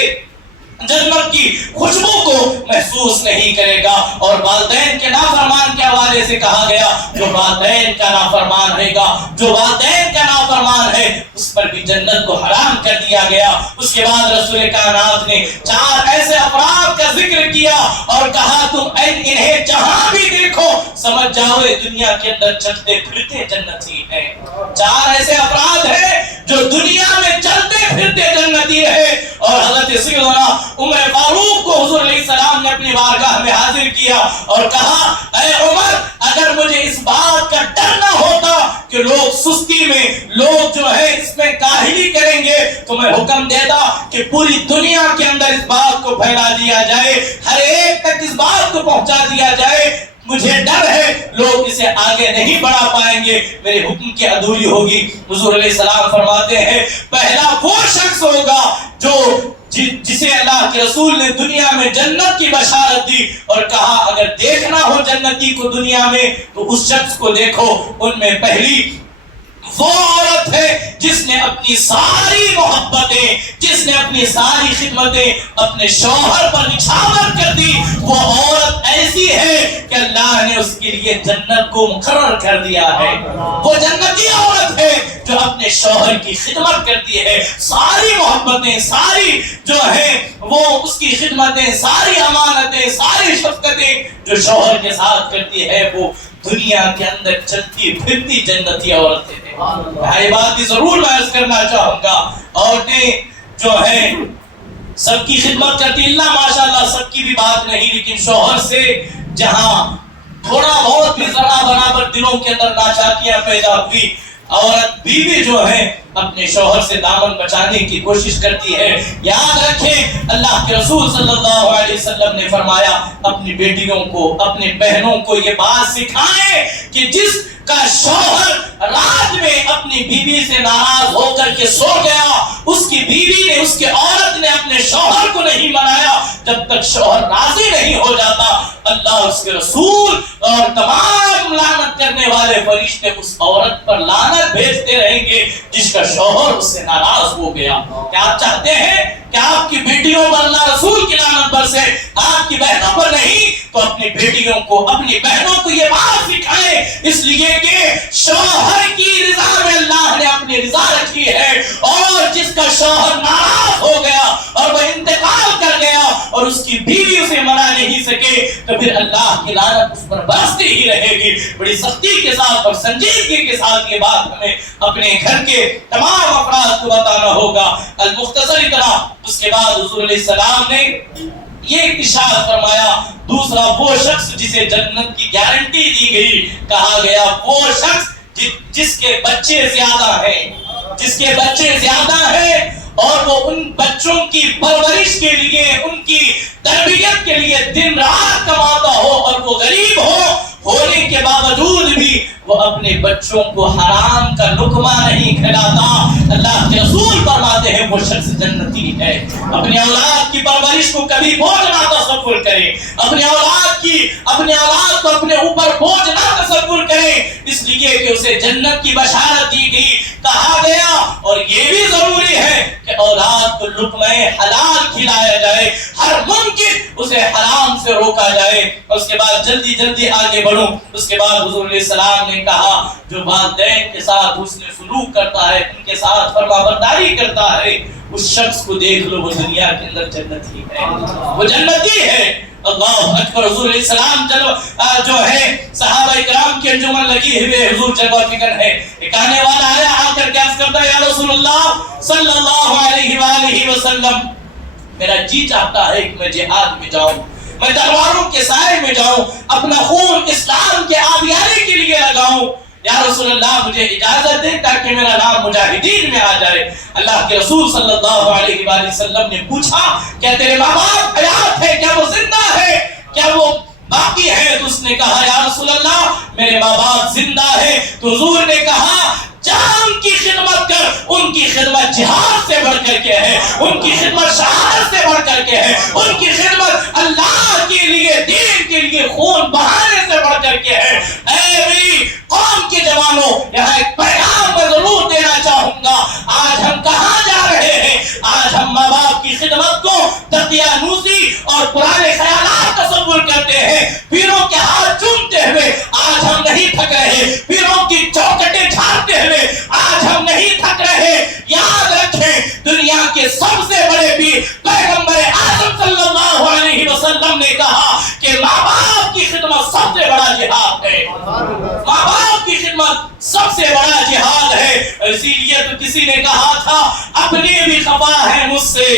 جنت کی خوشبو کو محسوس نہیں کرے گا۔ اور والدین کے نافرمان کے حوالے سے کہا گیا جو والدین کا نافرمان رہے گا، جو والدین کا نافرمان ہے اس پر بھی جنت کو حرام کر دیا گیا۔ اس کے بعد رسول کائنات نے 4 ایسے افراد کا ذکر کیا اور کہا تم انہیں جہاں بھی دیکھو سمجھ جاؤ یہ دنیا کے اندر چلتے پھرتے جنتی ہیں۔ 4 ایسے افراد ہیں جو دنیا میں چلتے پھرتے جنتی ہیں۔ اور حضرت سیدنا عمر فاروق کو حضور علیہ السلام نے اپنی بارگاہ میں حاضر کیا اور کہا اے عمر اگر مجھے اس بات کا ڈر نہ ہوتا کہ لوگ سستی میں، لوگ جو ہے اس میں کاہلی کریں گے تو میں حکم دیتا کہ پوری دنیا کے اندر اس بات کو پھیلا دیا جائے، ہر ایک تک اس بات کو پہنچا دیا جائے۔ مجھے ڈر ہے لوگ اسے آگے نہیں بڑھا پائیں گے، میرے حکم کی ادھوری ہوگی۔ حضور علیہ السلام فرماتے ہیں پہلا وہ شخص ہوگا جو جسے اللہ کے رسول نے دنیا میں جنت کی بشارت دی اور کہا اگر دیکھنا ہو جنتی کو دنیا میں تو اس شخص کو دیکھو۔ ان میں پہلی وہ عورت ہے جس نے اپنی ساری محبتیں، جس نے اپنی ساری خدمتیں اپنے شوہر پر نچھاور کر دی، وہ عورت ایسی ہے کہ اللہ نے اس کے لیے جنت کو مقرر کر دیا ہے۔ وہ جنتی عورت ہے جو اپنے شوہر کی خدمت کرتی ہے، ساری محبتیں، ساری جو ہے وہ اس کی خدمتیں، ساری امانتیں، ساری شفقتیں جو شوہر کے ساتھ کرتی ہے، وہ دنیا کے اندر چلتی پھرتی جنتی عورتیں ہیں۔ بھائی بات ضرور میں عرض کرنا چاہوں گا، عورتیں جو ہیں سب کی خدمت کرتی، اللہ ماشاءاللہ سب کی بھی بات نہیں، لیکن شوہر سے جہاں تھوڑا بہت بھی ذرا برابر دلوں کے اندر ناچاکیاں پیدا ہوئی، عورت بیوی جو ہے اپنے شوہر سے دامن بچانے کی کوشش کرتی ہے۔ یاد رکھیں اللہ کے رسول صلی اللہ علیہ وسلم نے فرمایا اپنی بیٹیوں کو، اپنی بہنوں کو یہ بات سکھائیں کہ جس کا شوہر رات میں اپنی بیوی سے ناراض ہو کر کے سو گیا، اس کی بیوی نے، اس کی عورت نے اپنے شوہر کو نہیں منایا جب تک شوہر راضی نہیں ہو جاتا، اللہ، اس کے رسول اور تمام لعنت کرنے والے فرشتے اس عورت پر لعنت بھیجتے رہیں گے جس کا شوہر اس سے ناراض ہو گیا۔ کیا آپ چاہتے ہیں کہ آپ کی بیٹیوں پر اللہ رسول کی لعنت برسے، آپ کی بہنوں پر نہیں؟ تو اپنی بیٹیوں کو، اپنی بہنوں کو یہ بات سکھائیں، اس لیے کہ شوہر کی رضا میں اللہ نے اپنی رضا رکھی ہے، اور جس کا شوہر ناراض ہو گیا اور وہ انتقال کر گیا اور اس کی بیوی اسے منا نہیں سکے تو پھر اللہ کی لعنت اس پر برستی ہی رہے گی۔ بڑی سختی کے ساتھ اور سنجیدگی کے ساتھ یہ بات ہمیں اپنے گھر کے تمام افراد کو بتانا ہوگا۔ المختصر اتنا، اس کے بعد حضور علیہ السلام نے یہ ارشاد فرمایا، دوسرا وہ شخص جسے جنت کی گارنٹی دی گئی، کہا گیا وہ شخص جس کے بچے زیادہ ہیں، جس کے بچے زیادہ ہیں اور وہ ان بچوں کی پرورش کے لیے، ان کی تربیت کے لیے دن رات کماتا ہو اور وہ غریب ہونے کے باوجود بھی وہ اپنے بچوں کو حرام کا لقمہ نہیں کھلاتا، اللہ کے رسول فرماتے ہیں وہ شخص جنتی ہے۔ اپنے اولاد کی پرورش کو کبھی بوجھ نہ تصور کرے، اپنے اولاد کو اپنے اوپر بوجھ نہ تصور کرے، اس لیے کہ اسے جنت کی بشارت دی گئی، کہا گیا اور یہ بھی ضروری ہے کہ اولاد کو لقمہ حلال کھلایا جائے، ہر ممکن اسے حرام سے روکا جائے۔ اور اس کے بعد جلدی آگے بڑھوں، اس کے بعد حضور علیہ السلام نے کہا جو والدین کے ساتھ حسن سلوک کرتا ہے، ان کے ساتھ فرمانبرداری کرتا ہے، اس شخص کو دیکھ لو وہ دنیا کے اندر جنتی ہے، وہ جنتی ہے۔ اللہ اکبر۔ حضور علیہ السلام جو ہے صحابہ کرام کی انجمن لگی ہوئے، حضور جگہ فکر ہے، ایک آنے والا آیا، آ کر کے عرض کرتا ہے یا رسول اللہ صلی اللہ علیہ وآلہ وسلم، میرا جی چاہتا ہے کہ میں جہاد میں جاؤں، میں تلواروں کے سائے میں جاؤں، اپنا خون اسلام کے آبیاری کے لیے لگاؤں، یا رسول اللہ مجھے اجازت دیں تاکہ میرا نام مجاہدین میں آ جائے۔ اللہ کے رسول صلی اللہ علیہ وآلہ وسلم نے پوچھا کیا تیرے ماں باپ حیات ہے، کیا وہ زندہ ہے، کیا وہ باقی ہے؟ تو اس نے کہا یا رسول اللہ میرے ماں باپ زندہ ہے۔ تو حضور نے کہا جان کی خدمت کر، ان کی خدمت جہاد سے بڑھ کر کے ہے، ان کی خدمت شہادت سے بڑھ کر کے ہے، ان کی خدمت اللہ کے لیے، دین کے لیے خون بہانے سے بڑھ کر کے ہے۔ اے میری قوم کے جوانوں، یہاں ایک پیغام میں ضرور دینا چاہوں گا، آج ہم کہاں جا رہے ہیں؟ آج ہم ماں باپ کی خدمت کو دقیانوسی اور پرانے خیالات تصور کرتے ہیں، پیروں کے ہاتھ چومتے ہوئے آج ہم نہیں تھک رہے، پیروں کی چوکٹیں جھاڑتے ہوئے آج ہم نہیں تھک رہے۔ یاد رکھیں دنیا کے سب سے بڑے پیر پیغمبر اعظم صلی اللہ علیہ وسلم نے کہا کہ ماں باپ کی خدمت سب سے بڑا جہاد ہے، ماں باپ کی خدمت سب سے بڑا جہاد ہے۔ اسی لیے تو کسی نے کہا تھا اپنے بھی خفا ہے مجھ سے،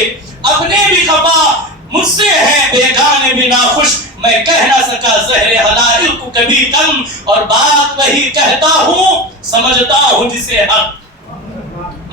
اپنے بھی خفا مجھ سے ہے، بیگانے بھی ناخوش، میں کہہ نہ سکا زہر حلال کو کبھی کم، اور بات وہی کہتا ہوں سمجھتا ہوں جسے حق،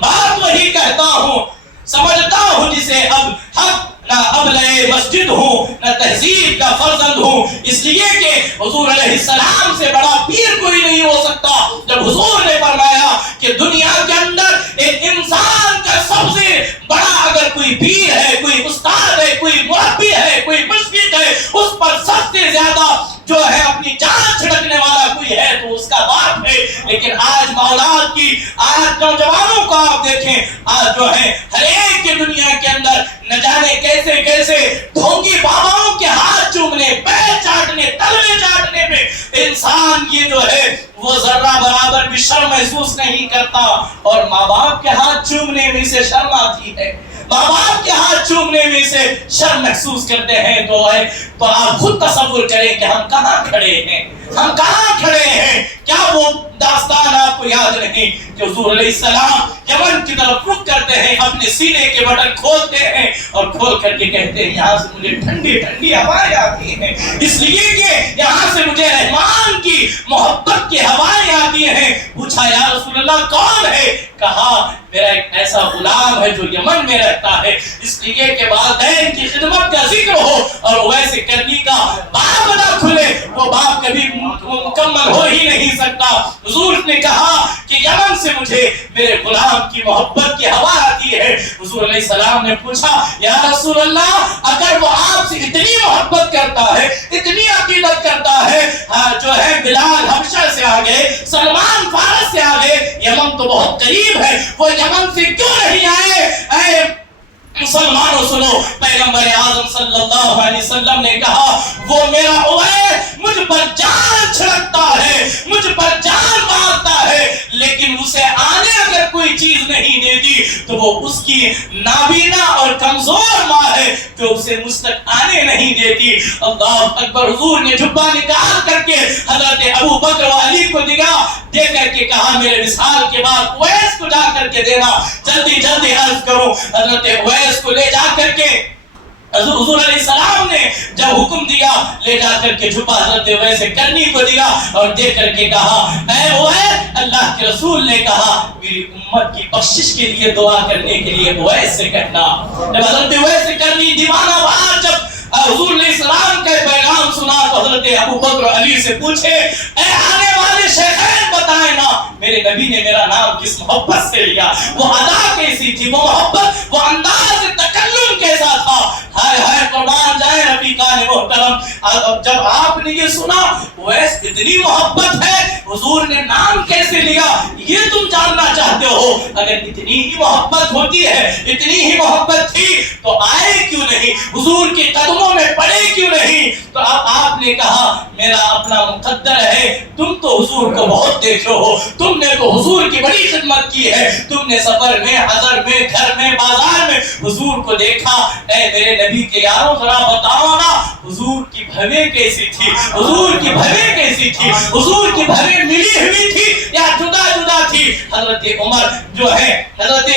بات وہی کہتا ہوں سمجھتا ہوں جسے اب حق، نہ ابلے مسجد ہوں نہ تہذیب کا فرزند ہوں، اس لیے کہ حضور علیہ السلام سے بڑا پیر کوئی نہیں ہو سکتا۔ جب حضور نے فرمایا کہ دنیا کے اندر ایک انسان کا سب سے بڑا اگر کوئی پیر ہے، کوئی استاد ہے، کوئی مربی ہے، کوئی مشفق ہے، اس پر سب سے زیادہ جو ہے اپنی جان چھڑکنے والا کوئی ہے تو اس کا باپ ہے۔ لیکن آج اولاد کی. آج نوجوانوں کو آپ دیکھیں, آج جو ہے ہر ایک کی دنیا کے اندر نہ جانے کیسے کیسے ڈھونگی باباؤں کے ہاتھ چومنے, پیر چاٹنے, تلوے چاٹنے میں انسان یہ جو ہے وہ ذرہ برابر بھی شرم محسوس نہیں کرتا. اور ماں باپ کے ہاتھ چومنے میں سے شرم آتی ہے, ماں باپ کے ہاتھ چومنے میں سے شرم محسوس کرتے ہیں. تو آپ خود تصور کریں کہ ہم کہاں کھڑے ہیں, ہم کہاں کھڑے ہیں. کیا وہ داستان آپ کو یاد نہیں کہ حضور علیہ السلام یمن کی طرف رخ کرتے ہیں, اپنے سینے کے بٹن کھولتے ہیں اور کھول کر کے کہتے ہیں یہاں سے مجھے ٹھنڈی ٹھنڈی ہوائیں آتی ہیں, اس لیے کہ یہاں سے مجھے رحمان کی محبت کی ہوائیں آتی ہیں. پوچھا یا رسول اللہ کون ہے؟ کہا میرا ایک ایسا غلام ہے جو یمن میں رہتا ہے, اس لیے کہ والدین کی خدمت کا ذکر ہو اور ویسے کرنی کا باب نہ کھلے, وہ باب کبھی مکمل ہو ہی نہیں سکتا. حضور نے کہا کہ یمن سے مجھے میرے غلام کی محبت کی ہوا آتی ہے. حضور علیہ السلام نے پوچھا یا رسول اللہ اگر وہ آپ سے اتنی محبت کرتا ہے, اتنی عقیدت کرتا ہے, جو ہے بلال حبشہ سے آگے, سلمان فارس سے آگے, یمن تو بہت قریب ہے, وہ یمن سے کیوں نہیں آئے؟ اے مسلمانوں سنو, پیغمبر اعظم صلی اللہ علیہ وسلم نے کہا وہ میرا اویس مجھ پر جان چھڑکتا ہے, مجھ پر جان مارتا ہے, لیکن اسے آنے اگر کوئی چیز نہیں دیتی تو وہ اس کی نابینا اور کمزور ماں ہے جو اسے مجھ تک آنے نہیں دیتی. اللہ اکبر. حضور نے جھبا نکال کر کے حضرت ابو بکر و علی کو دے کر کے کہا میرے وصال کے بعد اویس کو جا کر کے دینا, جلدی جلدی عرض کرو. حضرت اویس کو لے جا کر کے حضور علیہ السلام نے جب حکم دیا لے جا کر کے جھبا حضرت اویس کرنی کو دیا اور دے کر کے کہا اے اویس اللہ کے رسول نے کہا میری امت کی بخشش کے لیے دعا کرنے کے لیے اویس سے کہنا. جب حضرت اویس کرنی دیوانہ وار جب حضور علیہ السلام کا پیغام سنا تو حضرت ابو بکر علی سے پوچھے اے آنے والے شیخین بتائیں نا میرے نبی نے میرا نام کس محبت سے لیا, وہ ادا کیسی تھی, وہ محبت, وہ انداز تکلم کیسا تھا. ہائے ہائے قربان جائے رفیقان محترم, جب آپ نے یہ سنا اویس اتنی محبت ہے, حضور نے نام کیسے لیا یہ تم جاننا چاہتے ہو. اگر اتنی ہی محبت ہوتی ہے, اتنی ہی محبت تھی تو آئے کیوں نہیں, حضور کے قدموں میں پڑے کیوں نہیں. تو اب آپ نے کہا میرا اپنا مقدر ہے, تم تو حضور کو بہت دیکھو ہو, تم نے تو حضور کی بڑی خدمت کی ہے, تم نے سفر میں, حضر میں, گھر میں, بازار میں حضور کو دیکھا. اے میرے نبی کے یاروں ذرا بتاؤ نا حضور کی بھویں کیسی تھی, حضور کی بھویں کیسی تھی, حضور کی بھویں ملی ہوئی تھی یا جدا جدا تھی. حضرت عمر جو ہے, حضرت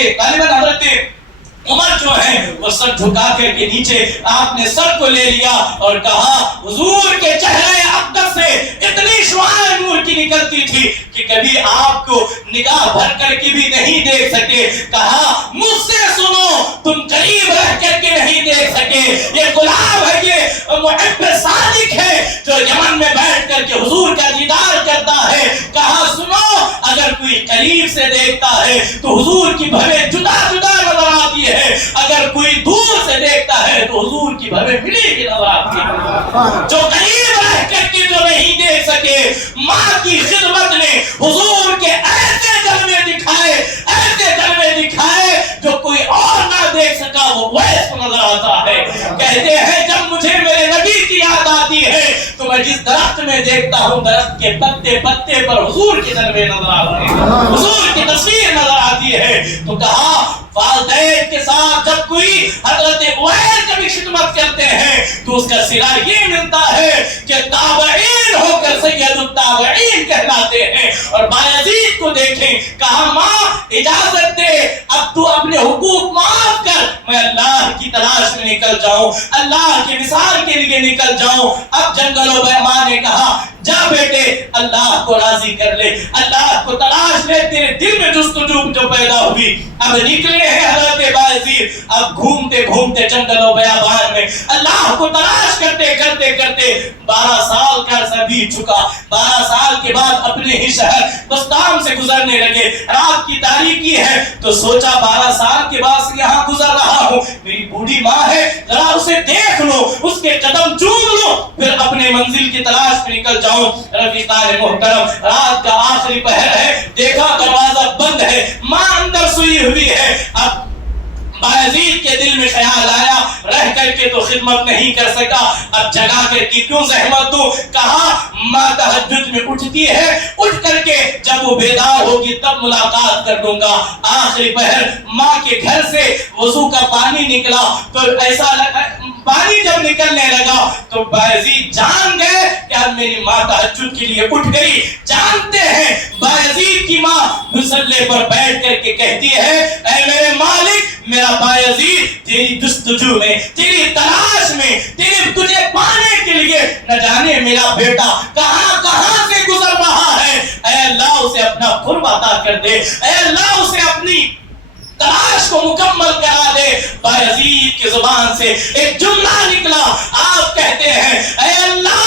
عمر جو ہے وہ سر جھکا کر کے نیچے آپ نے سر کو لے لیا اور کہا حضور کے چہرے اقدس سے اتنی شعاع نور کی نکلتی تھی کہ کبھی آپ کو نگاہ بھر کر کے بھی نہیں دیکھ سکے. کہا مجھ سے سنو, تم قریب رہ کر کے نہیں دیکھ سکے, یہ غلام ہے, یہ محب صادق ہے جو یمن میں بیٹھ کر کے حضور کا دیدار کرتا ہے. کہا سنو اگر کوئی قریب سے دیکھتا ہے تو حضور کی بھویں جدا جدا نظر آتی ہے, اگر کوئی دور سے دیکھتا ہے تو حضور کی بھویں ملی کی نظر آتی ہے. جو قریب رہ کر کے جو نہیں دیکھ سکے, ماں کی خدمت نے حضور کے ایسے جلوے دکھائے, ایسے جلوے دکھائے جو کوئی اور نہ دیکھ سکا, وہ ویسے نظر آتا ہے. کہتے ہیں جب مجھے میرے نبی کی یاد آتی ہے تو میں جس درخت میں دیکھتا ہوں درخت کے پتے پتے پر حضور کے جلوے نظر آتے ہیں, حضور کی تصویر نظر آتی ہے. تو کہا والدین کے ساتھ جب کوئی حضرت اویس کی خدمت کرتے ہیں تو اس کا صلہ یہ ملتا ہے کہ تابعین ہو کر سید التابعین کہلاتے ہیں. اور بایزید کو دیکھیں, کہا ماں اجازت دے اب تو اپنے حقوق معاف کر, میں اللہ کی تلاش میں نکل جاؤں, اللہ کے وصال کے لیے نکل جاؤں. اب جنگل و بیمار نے کہا جا بیٹے اللہ کو راضی کر لے, اللہ کو تلاش لے, تیرے دل میں جستجو جو پیدا ہوئی. اب نکلے ہیں حضرت بایزید, اب گھومتے گھومتے جنگل و بیابان میں اللہ کو تلاش کرتے کرتے کرتے 12 سال کا عرصہ بیت چکا. 12 سال کے بعد اپنے ہی شہر بستام سے گزرنے لگے. رات کی تاریکی ہے تو سوچا 12 سال کے بعد سے یہاں گزر رہا ہوں, میری بوڑھی ماں ہے, ذرا اسے دیکھ لو, اس کے قدم چوم لو, پھر اپنے منزل کی تلاش میں نکل جاؤں. رفیقان محترم, رات کا آخری پہر ہے, دیکھا دروازہ بند ہے, ماں اندر سوئی ہوئی ہے. اب بایزید کے دل میں خیال آیا, رہ کر کے تو خدمت نہیں کر سکا, اب جگا کر کے کیوں زحمت دوں. کہا ماں تہجد میں اٹھتی ہے, اٹھ کر کے جب وہ بیدار ہوگی تب ملاقات کر دوں گا. آخری پہر ماں کے گھر سے وضو کا پانی نکلا تو ایسا لگا, پانی جب نکلنے لگا تو بایزید جان گئے کہ اب میری ماں تہجد کے لیے اٹھ گئی. جانتے ہیں بایزید کی ماں مصلی پر بیٹھ کر کے کہتی ہے, اے میرے مالک, میرا بایزید تیری جستجو میں, تیری تلاش میں, تجھے پانے کے لیے نہ جانے میرا بیٹا کہاں کہاں سے گزر رہا ہے. اے اللہ اسے اپنا قرب عطا کر دے, اے اللہ اسے اپنی تلاش کو مکمل کرا دے. بایزید کی زبان سے ایک جملہ نکلا, آپ کہتے ہیں اے اللہ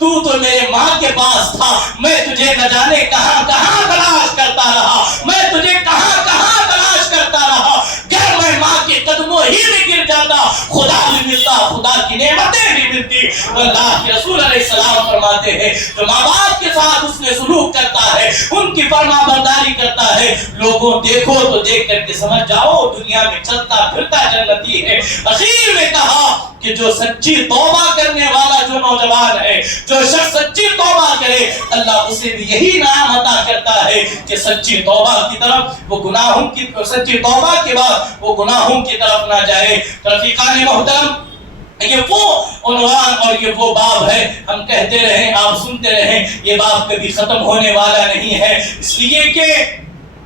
تو میرے ماں کے پاس تھا, میں تجھے نہ جانے کہاں کہاں تلاش کرتا رہا, میں تجھے کہاں کہاں تلاش کرتا رہا. گر میں ماں کے قدموں ہی میں گر جاتا, خدا بھی ملتا, خدا کی نعمتیں بھی ملتی. اللہ کے رسول علیہ السلام فرماتے ہیں جو ماں باپ کے ساتھ اس نے سلوک کرتا ہے, ان کی فرما برداری کرتا ہے, لوگوں دیکھو تو دیکھ کر کے سمجھ جاؤ دنیا میں چلتا پھرتا جنتی ہے. اخیر میں کہا کہ جو سچی توبہ کرنے والا جو نوجوان ہے, جو شخص سچی توبہ کرے, اللہ اسے بھی یہی نام عطا کرتا ہے کہ سچی توبہ کی طرف وہ گناہوں کی, سچی توبہ کے بعد وہ گناہوں کی طرف نہ جائے. رفیقان محترم, یہ وہ عنوان اور یہ وہ باب ہے, ہم کہتے رہیں آپ سنتے رہیں, یہ باب کبھی ختم ہونے والا نہیں ہے, اس لیے کہ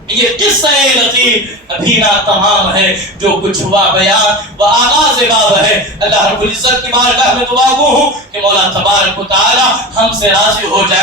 یہ قصہ لطیف ابھی نہ تمام ہے. جو کچھ ہوا بیان وہ آغاز باب ہے. اللہ رب العزت کی بارگاہ میں دعا گو ہوں کہ مولا تبارک و تعالی ہم سے راضی ہو جائے.